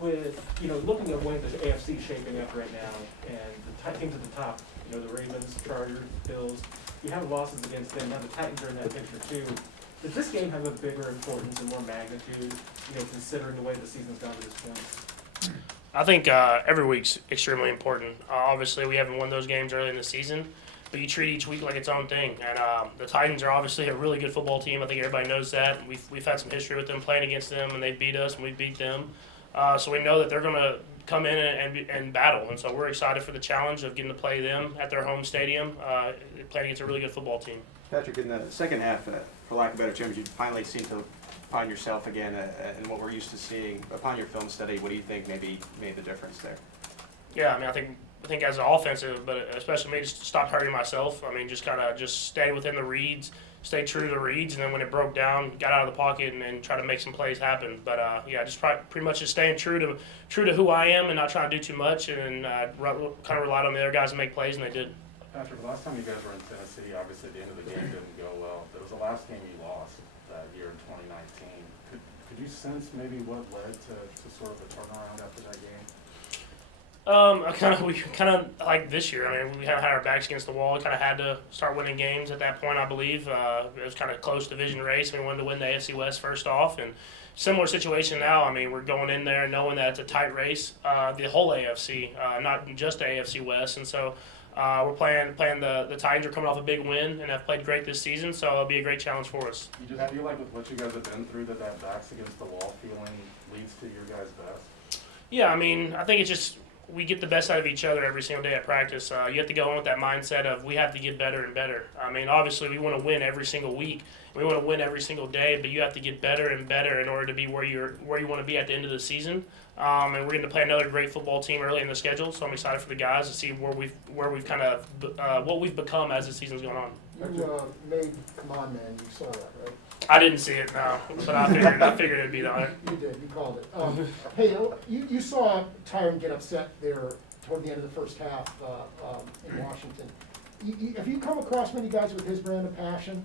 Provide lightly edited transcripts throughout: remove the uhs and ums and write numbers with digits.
with, looking at the way the AFC is shaping up right now, and the teams at the top, the Ravens, Chargers, Bills, you have losses against them. Now the Titans are in that picture too. Does this game have a bigger importance and more magnitude, considering the way the season's gone to this point? I think every week's extremely important. Obviously, we haven't won those games early in the season, but you treat each week like its own thing. And the Titans are obviously a really good football team. I think everybody knows that. We've had some history with them playing against them, and they beat us, and we beat them. So we know that they're going to come in and battle. And so we're excited for the challenge of getting to play them at their home stadium, playing against a really good football team. Patrick, in the second half, for lack of better terms, you finally seem to find yourself again in what we're used to seeing. Upon your film study, what do you think maybe made the difference there? Yeah, I think as an offensive, but especially me, just stop hurting myself. Just kind of stay within the reads, stay true to the reads, and then when it broke down, got out of the pocket and try to make some plays happen. But just pretty much just staying true to who I am and not trying to do too much, and kind of relied on the other guys to make plays, and they did. Patrick, the last time you guys were in Tennessee, obviously the end of the game didn't go well. That was the last game you lost that year in 2019. Could you sense maybe what led to sort of a turnaround after that game? We kind of like this year. We kind of had our backs against the wall. We kind of had to start winning games at that point, I believe. It was kind of a close division race. We wanted to win the AFC West first off, and similar situation now. We're going in there knowing that it's a tight race, the whole AFC, not just the AFC West, and so we're playing the Titans are coming off a big win and have played great this season, so it'll be a great challenge for us. You just feel like with what you guys have been through that backs against the wall feeling leads to your guys' best? Yeah, I think it's just we get the best out of each other every single day at practice. You have to go in with that mindset of we have to get better and better. Obviously we want to win every single week. We want to win every single day, but you have to get better and better in order to be where you want to be at the end of the season. And we're going to play another great football team early in the schedule, so I'm excited for the guys to see where we've kind of what we've become as the season's going on. You made Come On Man. You saw that, right? I didn't see it, no, but I figured it'd be there. You did. You called it. Hey, you saw Tyron get upset there toward the end of the first half in Washington. Have you come across many guys with his brand of passion?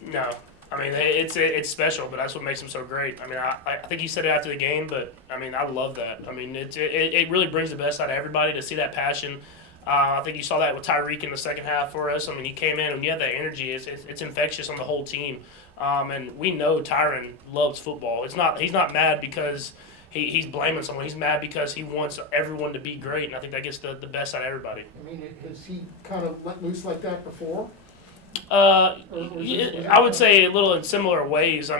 No. It's special, but that's what makes him so great. I think he said it after the game, but I love that. It really brings the best out of everybody to see that passion. I think you saw that with Tyreek in the second half for us. He came in and you have that energy. It's infectious on the whole team. And we know Tyron loves football. He's not mad because he's blaming someone. He's mad because he wants everyone to be great, and I think that gets the best out of everybody. Has he kind of let loose like that before? I would say a little in similar ways.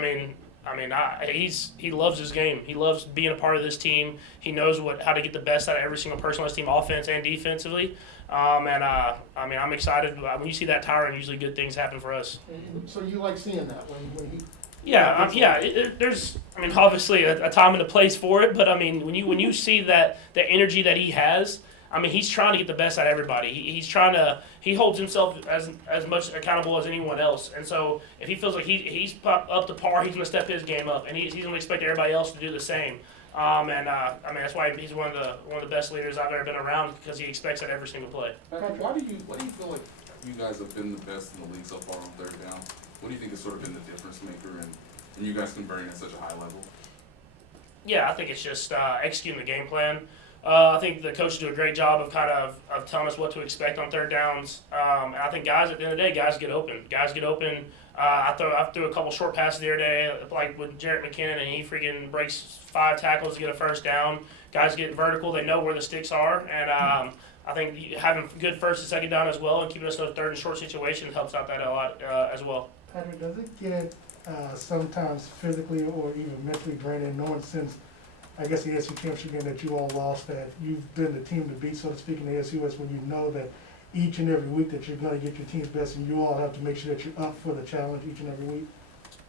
He loves his game. He loves being a part of this team. He knows how to get the best out of every single person on his team, offense and defensively. I'm excited. When you see that Tyron, usually good things happen for us. So you like seeing that when he? Yeah. There's obviously a time and a place for it, but when you see that the energy that he has. He's trying to get the best out of everybody. He holds himself as much accountable as anyone else. And so if he feels like he's up to par, he's going to step his game up, and he's going to expect everybody else to do the same. That's why he's one of the best leaders I've ever been around, because he expects that every single play. Patrick, why do you feel like you guys have been the best in the league so far on third down? What do you think has sort of been the difference maker and you guys converting at such a high level? Yeah, I think it's just executing the game plan. I think the coaches do a great job of of telling us what to expect on third downs. And I think guys, at the end of the day, guys get open. I threw a couple short passes the other day, like with Jarrett McKinnon, and he freaking breaks 5 tackles to get a first down. Guys get vertical. They know where the sticks are. And I think having good first and second down as well and keeping us in those third and short situations helps out that a lot as well. Patrick, does it get sometimes physically or even mentally draining, knowing since I guess the AFC Championship game that you all lost, that you've been the team to beat, so to speak, in the AFC West, when you know that each and every week that you're going to get your team's best, and you all have to make sure that you're up for the challenge each and every week?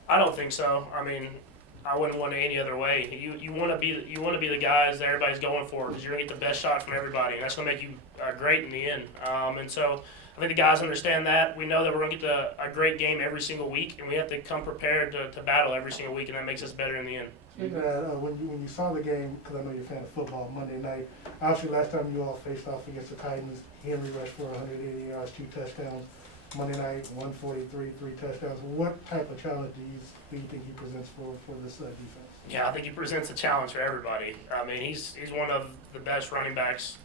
I don't think so. I wouldn't want it any other way. You want to be the guys that everybody's going for, because you're going to get the best shot from everybody, and that's going to make you great in the end. And so I think the guys understand that. We know that we're going to get a great game every single week, and we have to come prepared to battle every single week, and that makes us better in the end. Speaking of that, when you saw the game, because I know you're a fan of football, Monday night, obviously last time you all faced off against the Titans, Henry rushed for 180 yards, 2 touchdowns. Monday night, 143, 3 touchdowns. What type of challenge do you think he presents for this defense? Yeah, I think he presents a challenge for everybody. I mean, he's one of the best running backs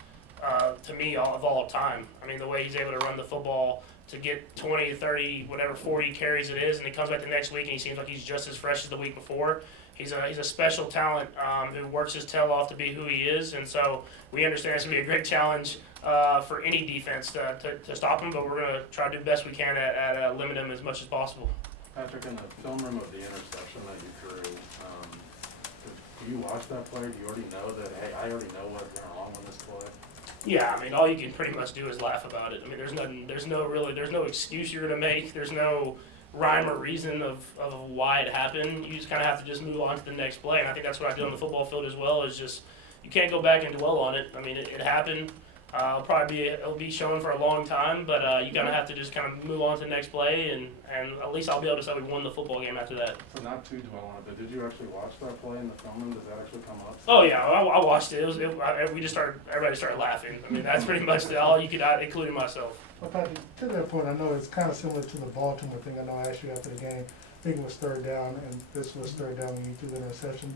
to me of all time. I mean, the way he's able to run the football to get 20, 30, whatever 40 carries it is, and he comes back the next week and he seems like he's just as fresh as the week before. He's a special talent who works his tail off to be who he is, and so we understand it's going to be a great challenge for any defense to stop him, but we're going to try to do the best we can at limit him as much as possible. Patrick, in the film room of the interception that you threw, do you watch that play? Do you already know that, hey, I already know what went wrong on this play? Yeah, I mean, all you can pretty much do is laugh about it. I mean, there's no excuse you're gonna make. There's no rhyme or reason of why it happened. You just kind of have to just move on to the next play. And I think that's what I did on the football field as well. Is just you can't go back and dwell on it. I mean, it happened. It'll be shown for a long time, but you gotta have to just kind of move on to the next play, and at least I'll be able to say we won the football game after that. So not too dwell on it, but did you actually watch that play in the film room? Does that actually come up? Oh yeah, I watched it. Everybody started laughing. I mean, that's pretty much all you could, including myself. Well, Patrick, to that point, I know it's kind of similar to the Baltimore thing. I know I asked you after the game. I think it was third down, and this was third down when you threw the interception.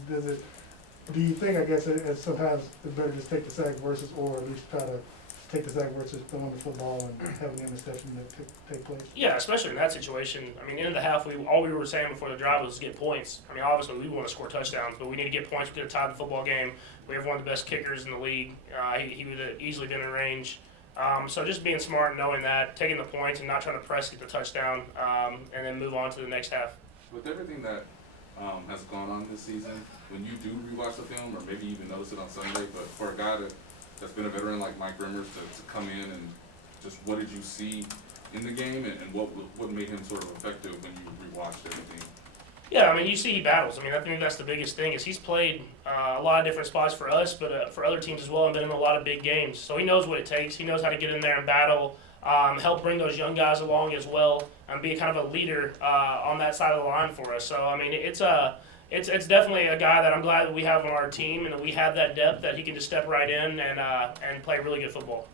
Do you think, I guess, sometimes it's better just take the sack versus, or at least try to take the sack versus throwing the football and having an interception take place? Yeah, especially in that situation. I mean, in the half, all we were saying before the drive was get points. I mean, obviously we want to score touchdowns, but we need to get points. We could have tied the football game. We have one of the best kickers in the league. He would have easily been in range. So just being smart and knowing that, taking the points and not trying to press, get the touchdown, and then move on to the next half. With everything that has gone on this season, when you do rewatch the film, or maybe even notice it on Sunday, but for a guy that's been a veteran like Mike Rimmers to come in and just what did you see in the game, and what made him sort of effective when you rewatched everything? Yeah, I mean, you see he battles. I mean, I think that's the biggest thing is he's played a lot of different spots for us, but for other teams as well, and been in a lot of big games. So he knows what it takes. He knows how to get in there and battle, help bring those young guys along as well, and be kind of a leader on that side of the line for us. So I mean, it's definitely a guy that I'm glad that we have on our team, and that we have that depth that he can just step right in and play really good football.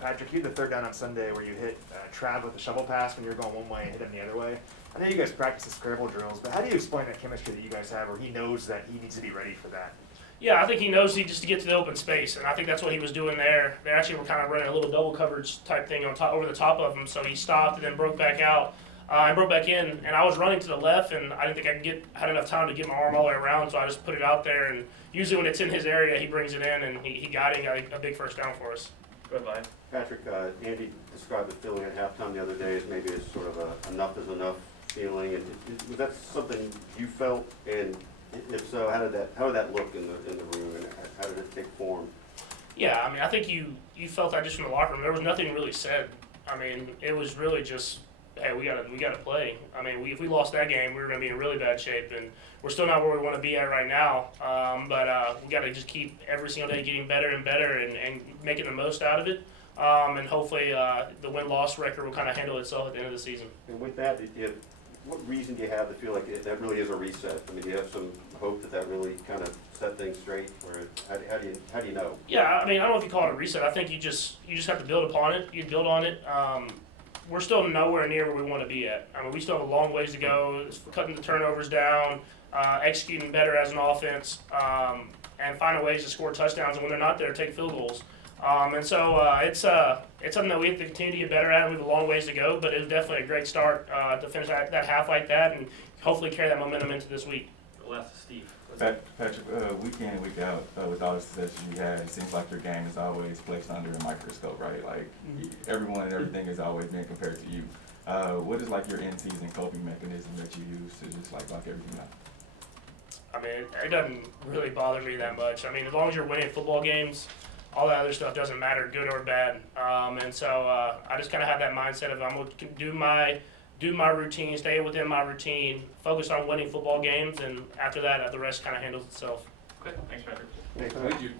Patrick, you had the third down on Sunday where you hit Trav with a shovel pass when you were going one way and hit him the other way. I know you guys practice the scramble drills, but how do you explain that chemistry that you guys have where he knows that he needs to be ready for that? Yeah, I think he knows he just to get to the open space, and I think that's what he was doing there. They actually were kind of running a little double coverage type thing on top, over the top of him, so he stopped and then broke back out. I broke back in, and I was running to the left, and I didn't think had enough time to get my arm all the way around, so I just put it out there. And usually when it's in his area, he brings it in, and he got a big first down for us. Go ahead, Ryan. Patrick, Andy described the feeling at halftime the other day as maybe as sort of a enough is enough feeling. And was that something you felt? And if so, how did that look in the room, and how did it take form? Yeah, I mean, I think you felt that just from the locker room. There was nothing really said. I mean, it was really just, hey, we gotta play. I mean, if we lost that game, we were gonna be in really bad shape, and we're still not where we want to be at right now. But we gotta just keep every single day getting better and better, and making the most out of it. And hopefully, the win-loss record will kind of handle itself at the end of the season. And with that, what reason do you have to feel like that really is a reset? I mean, do you have some hope that really kind of set things straight, or how do you know? Yeah, I mean, I don't know if you call it a reset. I think you just have to build upon it. You build on it. We're still nowhere near where we want to be at. I mean, we still have a long ways to go. It's cutting the turnovers down, executing better as an offense, and finding ways to score touchdowns. And when they're not there, take field goals. And so it's something that we have to continue to get better at. We have a long ways to go, but it was definitely a great start to finish that half like that, and hopefully carry that momentum into this week. Last, Steve. Patrick, week in and week out, with all the success you had, it seems like your game is always placed under a microscope, right? Like everyone and everything is always being compared to you. What is like your in-season coping mechanism that you use to just like block everything out? I mean, it doesn't really bother me that much. I mean, as long as you're winning football games, all that other stuff doesn't matter, good or bad. And so I just kind of have that mindset of I'm going to do my routine, stay within my routine, focus on winning football games, and after that, the rest kind of handles itself. Okay, thanks, Patrick. Thanks. Thank you.